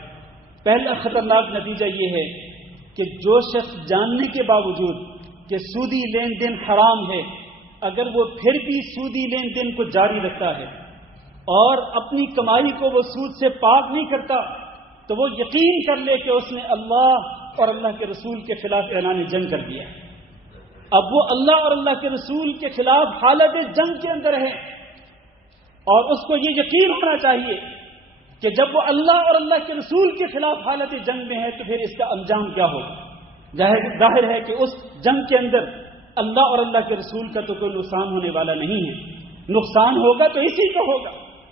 پہلا خطرناک نتیجہ یہ ہے کہ جو شخص جاننے کے باوجود کہ سودی لین دین حرام ہے، اگر وہ پھر بھی سودی لین دین کو جاری رکھتا ہے اور اپنی کمائی کو وہ سود سے پاک نہیں کرتا، تو وہ یقین کر لے کہ اس نے اللہ اور اللہ کے رسول کے خلاف اعلان جنگ کر دیا۔ اب وہ اللہ اور اللہ کے رسول کے خلاف حالت جنگ کے اندر ہے، اور اس کو یہ یقین ہونا چاہیے کہ جب وہ اللہ اور اللہ کے رسول کے خلاف حالت جنگ میں ہے تو پھر اس کا انجام کیا ہوگا۔ ظاہر ہے کہ اس جنگ کے اندر اللہ اور اللہ کے رسول کا تو کوئی نقصان ہونے والا نہیں ہے، نقصان ہوگا تو اسی کا ہوگا۔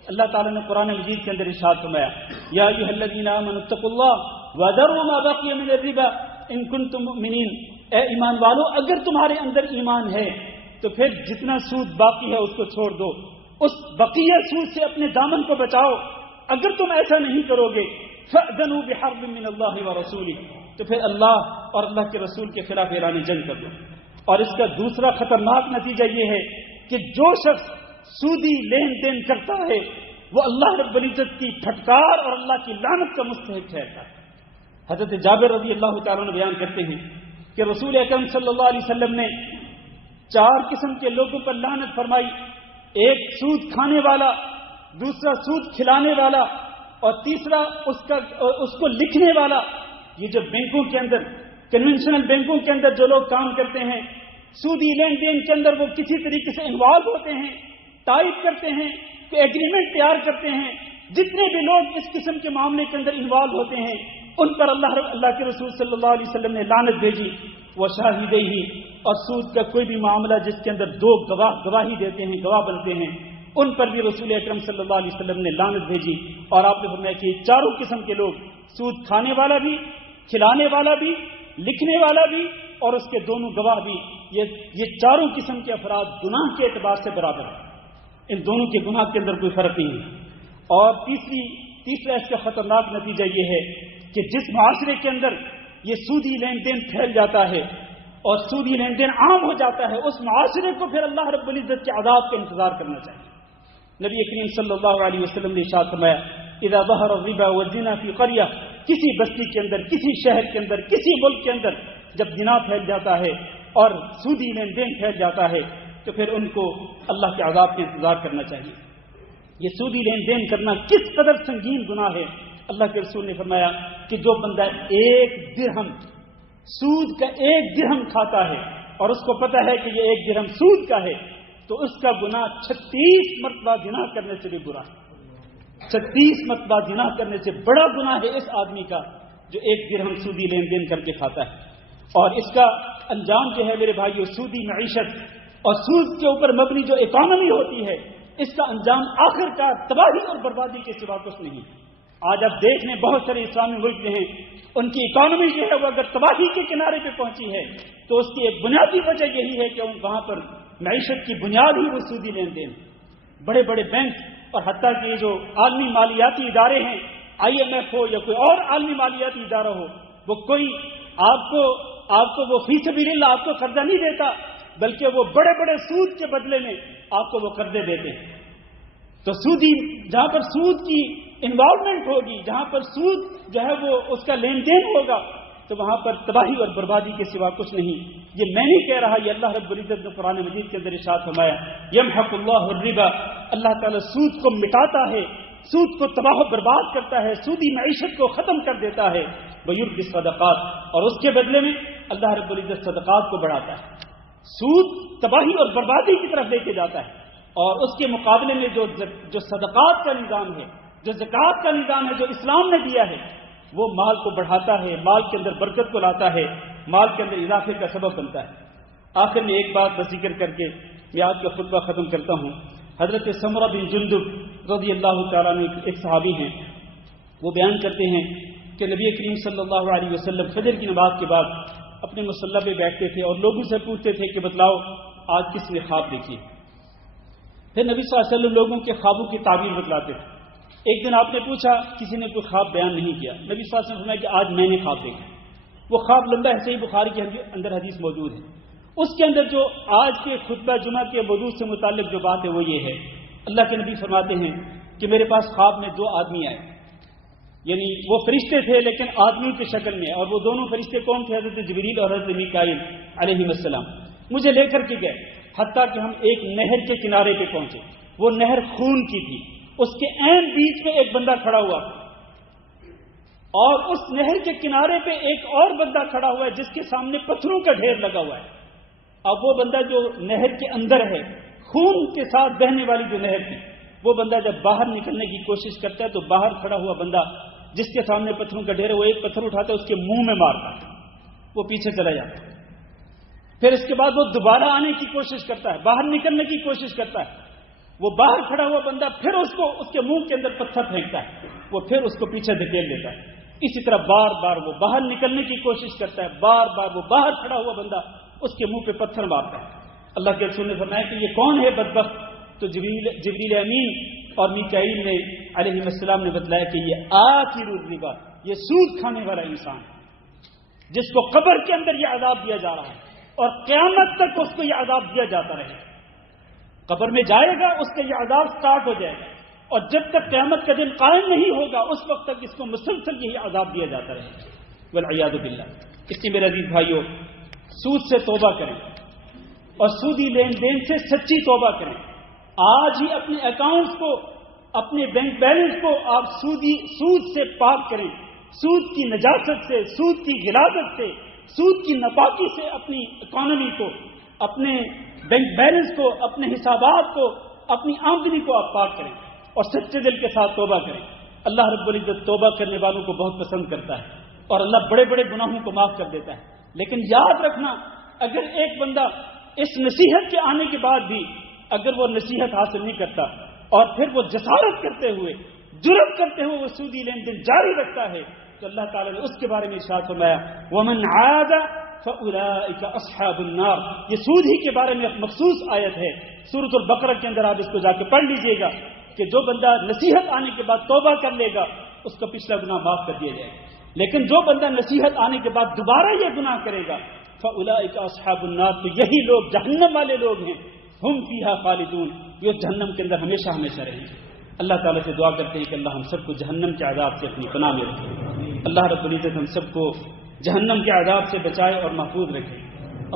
اللہ تعالیٰ نے قرآن مجید کے اندر ارشاد فرمایا، یا ایھا الذین آمنوا اتقوا اللہ وذروا ما بقی من الربا ان کنتم مؤمنین، اے ایمان والو اگر تمہارے اندر ایمان ہے تو پھر جتنا سود باقی ہے اس کو چھوڑ دو، اس بقیہ سود سے اپنے دامن کو بچاؤ۔ اگر تم ایسا نہیں کرو گے فأذنوا بحرب من اللہ ورسولہ، تو پھر اللہ اور اللہ کے رسول کے خلاف اعلان جنگ کر دو۔ اور اس کا دوسرا خطرناک نتیجہ یہ ہے کہ جو شخص سودی لین دین کرتا ہے وہ اللہ رب العزت کی پھٹکار اور اللہ کی لعنت کا مستحق ٹھہرتا ہے۔ حضرت جابر رضی اللہ تعالیٰ عنہ بیان کرتے ہیں کہ رسول اکرم صلی اللہ علیہ وسلم نے 4 قسم کے لوگوں پر لعنت فرمائی، ایک سود کھانے والا، دوسرا سود کھلانے والا، اور تیسرا اس کو لکھنے والا۔ یہ جو بینکوں کے اندر، کنونشنل بینکوں کے اندر جو لوگ کام کرتے ہیں، سودی لین دین کے اندر وہ کسی طریقے سے انوالو ہوتے ہیں، ٹائپ کرتے ہیں، کوئی ایگریمنٹ تیار کرتے ہیں، جتنے بھی لوگ اس قسم کے معاملے کے اندر انوالو ہوتے ہیں ان پر اللہ کے رسول صلی اللہ علیہ وسلم نے لعنت بھیجی۔ وہ شاہدی ہی، اور سود کا کوئی بھی معاملہ جس کے اندر 2 گواہی دیتے ہیں، گواہ بنتے ہیں، ان پر بھی رسول اکرم صلی اللہ علیہ وسلم نے لعنت بھیجی۔ اور آپ نے فرمایا کہ 4 قسم کے لوگ، سود کھانے والا بھی، کھلانے والا بھی، لکھنے والا بھی، اور اس کے دونوں گواہ بھی، یہ 4 قسم کے افراد گناہ کے اعتبار سے برابر ہیں، ان دونوں کے گناہ کے اندر کوئی فرق نہیں ہے۔ اور تیسرا اس کا خطرناک نتیجہ یہ ہے کہ جس معاشرے کے اندر یہ سودی لین دین پھیل جاتا ہے اور سودی لین دین عام ہو جاتا ہے، اس معاشرے کو پھر اللہ رب العزت کے عذاب کا انتظار کرنا چاہیے۔ نبی کریم صلی اللہ علیہ وسلم نے ارشاد فرمایا، اذا ظہر الربا والزنا فی قریہ، کسی بستی کے اندر، کسی شہر کے اندر، کسی ملک کے اندر جب زنا پھیل جاتا ہے اور سودی لین دین پھیل جاتا ہے تو پھر ان کو اللہ کے عذاب کا انتظار کرنا چاہیے۔ یہ سودی لین دین کرنا کس قدر سنگین گناہ ہے۔ اللہ کے رسول نے فرمایا کہ جو بندہ 1 درہم سود کا 1 درہم کھاتا ہے اور اس کو پتہ ہے کہ یہ 1 درہم سود کا ہے تو اس کا گناہ 36 مرتبہ زنا کرنے سے بھی برا ہے۔ 36 مرتبہ زنا کرنے سے بڑا گناہ ہے اس آدمی کا جو 1 درہم سودی لین دین کر کے کھاتا ہے۔ اور اس کا انجام جو ہے میرے بھائیو، سودی معیشت اور سود کے اوپر مبنی جو اکانومی ہوتی ہے، اس کا انجام آخر کار تباہی اور بربادی کے سوا کچھ نہیں۔ آج آپ دیکھ لیں بہت سارے اسلامی ملک جو ہیں ان کی اکانومی جو ہے وہ اگر تباہی کے کنارے پہ پہنچی ہے تو اس کی ایک بنیادی وجہ یہی ہے کہ وہاں پر معیشت کی بنیاد ہی وہ سودی لین دین۔ بڑے بڑے بینک اور حتیٰ کہ جو عالمی مالیاتی ادارے ہیں، IMF ہو یا کوئی اور عالمی مالیاتی ادارہ ہو، وہ کوئی آپ کو وہ فی سبیل اللہ آپ کو قرضہ نہیں دیتا، بلکہ وہ بڑے بڑے سود کے بدلے میں آپ کو وہ قرضے دیتے ہیں۔ تو سودی جہاں پر سود کی انوالومنٹ ہوگی، جہاں پر سود جو ہے وہ اس کا لین دین ہوگا، تو وہاں پر تباہی اور بربادی کے سوا کچھ نہیں۔ یہ میں نہیں کہہ رہا، یہ اللہ رب العزت نے قرآن مجید کے اندر ارشاد فرمایا، یمحق اللہ الربا، اللہ تعالیٰ سود کو مٹاتا ہے، سود کو تباہ و برباد کرتا ہے، سودی معیشت کو ختم کر دیتا ہے، ویربی الصدقات، اور اس کے بدلے میں اللہ رب العزت صدقات کو بڑھاتا ہے۔ سود تباہی اور بربادی کی طرف لے کے جاتا ہے، اور اس کے مقابلے میں جو صدقات کا نظام ہے، جو زکوٰۃ کا نظام ہے جو اسلام نے دیا ہے، وہ مال کو بڑھاتا ہے، مال کے اندر برکت کو لاتا ہے، مال کے اندر اضافے کا سبب بنتا ہے۔ آخر میں ایک بات ذکر کر کے میں آج کا خطبہ ختم کرتا ہوں۔ حضرت سمرہ بن جندب رضی اللہ تعالیٰ عنہ ایک صحابی ہیں، وہ بیان کرتے ہیں کہ نبی کریم صلی اللہ علیہ وسلم فجر کی نماز کے بعد اپنے مصلی پہ بیٹھتے تھے اور لوگوں سے پوچھتے تھے کہ بتلاؤ آج کس نے خواب دیکھی؟ پھر نبی صلی اللہ علیہ وسلم لوگوں کے خوابوں کی تعبیر بتلاتے تھے۔ ایک دن آپ نے پوچھا، کسی نے کوئی خواب بیان نہیں کیا، نبی صلی اللہ علیہ وسلم نے فرمایا کہ آج میں نے خواب دیکھا۔ وہ خواب لمبا ہے، صحیح بخاری کے اندر حدیث موجود ہے۔ اس کے اندر جو آج کے خطبہ جمعہ کے موضوع سے متعلق جو بات ہے وہ یہ ہے، اللہ کے نبی فرماتے ہیں کہ میرے پاس خواب میں 2 آدمی آئے، یعنی وہ فرشتے تھے لیکن آدمی کی شکل میں، اور وہ دونوں فرشتے کون تھے؟ حضرت جبریل اور حضرت میکائیل علیہ السلام۔ مجھے لے کر کے گئے حتیٰ کہ ہم ایک نہر کے کنارے پہ پہنچے، وہ نہر خون کی تھی، اس کے عین بیچ میں ایک بندہ کھڑا ہوا تھا، اور اس نہر کے کنارے پہ ایک اور بندہ کھڑا ہوا ہے جس کے سامنے پتھروں کا ڈھیر لگا ہوا ہے۔ اب وہ بندہ جو نہر کے اندر ہے، خون کے ساتھ بہنے والی جو نہر تھی، وہ بندہ جب باہر نکلنے کی کوشش کرتا ہے تو باہر کھڑا ہوا بندہ جس کے سامنے پتھروں کا ڈھیر ہے، وہ ایک پتھر اٹھاتا ہے، اس کے منہ میں مارتا ہے، وہ پیچھے چلا جاتا ہے۔ پھر اس کے بعد وہ دوبارہ آنے کی کوشش کرتا ہے، باہر نکلنے کی کوشش کرتا ہے، وہ باہر کھڑا ہوا بندہ پھر اس کے منہ کے اندر پتھر پھینکتا ہے، وہ پھر اس کو پیچھے دھکیل دیتا ہے۔ اسی طرح بار بار وہ باہر نکلنے کی کوشش کرتا ہے، بار بار وہ باہر کھڑا ہوا بندہ اس کے منہ پہ پتھر مارتا ہے۔ اللہ کے رسول نے فرمایا کہ یہ کون ہے بدبخت؟ تو جبریل امین اور میکائیل نے علیہ السلام نے بتلایا کہ یہ آخر الربا، یہ سود کھانے والا انسان ہے جس کو قبر کے اندر یہ عذاب دیا جا رہا ہے اور قیامت تک اس کو یہ عذاب دیا جاتا رہے۔ قبر میں جائے گا اس کا یہ عذاب سٹارٹ ہو جائے گا، اور جب تک قیامت کا دن قائم نہیں ہوگا اس وقت تک اس کو مسلسل یہی عذاب دیا جاتا رہے گا، والعیاذ باللہ۔ اس لیے میرے عزیز بھائیوں، سود سے توبہ کریں اور سودی لین دین سے سچی توبہ کریں۔ آج ہی اپنے اکاؤنٹس کو، اپنے بینک بیلنس کو آپ سود سے پاک کریں، سود کی نجاست سے، سود کی غلاظت سے، سود کی ناپاکی سے اپنی اکانومی کو، اپنے بینک بیلنس کو، اپنے حسابات کو، اپنی آمدنی کو آپ پاک کریں اور سچے دل کے ساتھ توبہ کریں۔ اللہ رب العزت توبہ کرنے والوں کو بہت پسند کرتا ہے اور اللہ بڑے بڑے گناہوں کو معاف کر دیتا ہے۔ لیکن یاد رکھنا، اگر ایک بندہ اس نصیحت کے آنے کے بعد بھی اگر وہ نصیحت حاصل نہیں کرتا اور پھر وہ جسارت کرتے ہوئے، جرأت کرتے ہوئے وہ سودی لین دین جاری رکھتا ہے، تو اللہ تعالیٰ نے اس کے بارے میں ارشاد فرمایا وَمَنْ عَادَ فَأُولَٰئِكَ أَصْحَابُ النَّارِ۔ یہ سود ہی کے بارے میں ایک مخصوص آیت ہے سورۃ البقرہ کے اندر، آپ اس کو جا کے پڑھ لیجئے گا کہ جو بندہ نصیحت آنے کے بعد توبہ کر لے گا اس کا پچھلا گناہ معاف کر دیا جائے گا، لیکن جو بندہ نصیحت آنے کے بعد دوبارہ یہ گناہ کرے گا فَأُولَٰئِكَ أَصْحَابُ النَّارِ، تو یہی لوگ جہنم والے لوگ ہیں، ہم فیہا خالدون، یہ جہنم کے اندر ہمیشہ ہمیشہ رہیں گے۔ اللہ تعالیٰ سے دعا کرتے ہیں کہ اللہ ہم سب کو جہنم کے عذاب سے اپنی پناہ میں رکھے۔ اللہ رب العزت ہم سب کو جہنم کے عذاب سے بچائے اور محفوظ رکھے۔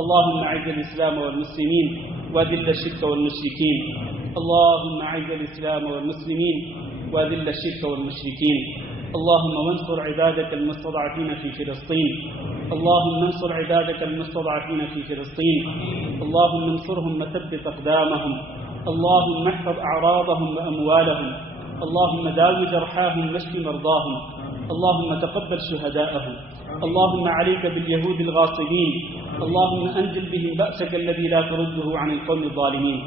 اللہم اعز الاسلام والمسلمین واذل الشرک والمشرکین، اللہم اعز الاسلام والمسلمین واذل الشرک والمشرکین، اللہم وانصر عبادك المستضعفین فی فلسطین، اللهم انصر عبادك المستضعفين في فلسطين، اللهم انصرهم وثبت أقدامهم، اللهم احفظ أعراضهم وأموالهم، اللهم داوي جرحاهم واشف مرضاهم، اللهم تقبل شهداءهم، اللهم عليك باليهود الغاصبين، اللهم أنزل بهم بأسك الذي لا ترده عن القوم الظالمين،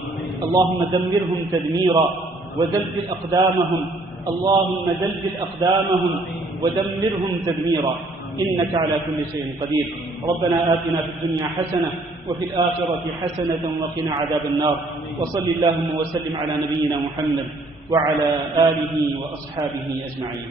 اللهم دمرهم تدميرا وزلزل أقدامهم، اللهم زلزل أقدامهم ودمرهم تدميرا، إنك على كل شيء قدير. ربنا آتنا في الدنيا حسنة وفي الآخرة حسنة وقنا عذاب النار، وصل اللهم وسلم على نبينا محمد وعلى آله وأصحابه أجمعين.